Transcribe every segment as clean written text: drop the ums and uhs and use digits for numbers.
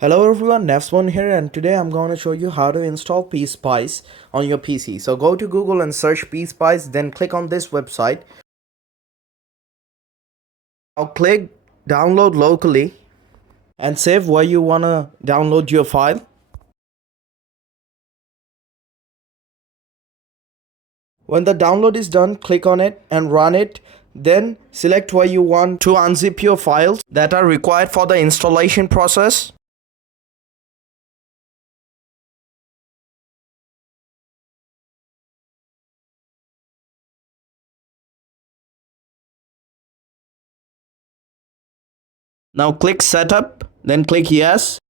Hello everyone, NAFSMUN here, and today I'm going to show you how to install PSpice on your PC. So go to Google and search PSpice, then click on this website. Now click download locally and save where you want to download your file. When the download is done, click on it and run it. Then select where you want to unzip your files that are required for the installation process. Now click setup, then click yes.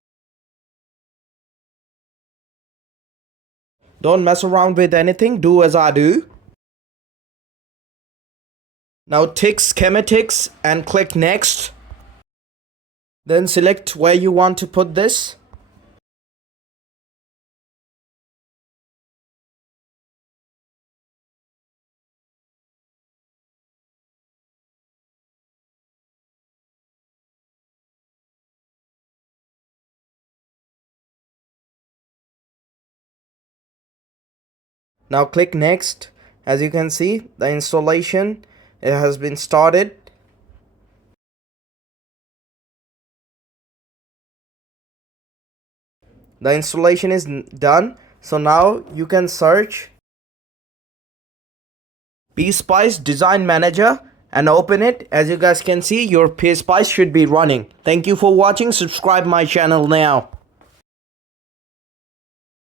Don't mess around with anything, do as I do. Now tick schematics and click next. Then select where you want to put this. Now click next. As you can see, the installation has been started. The installation is done. So now you can search PSpice Design Manager and open it. As you guys can see, your PSpice should be running. Thank you for watching. Subscribe my channel now.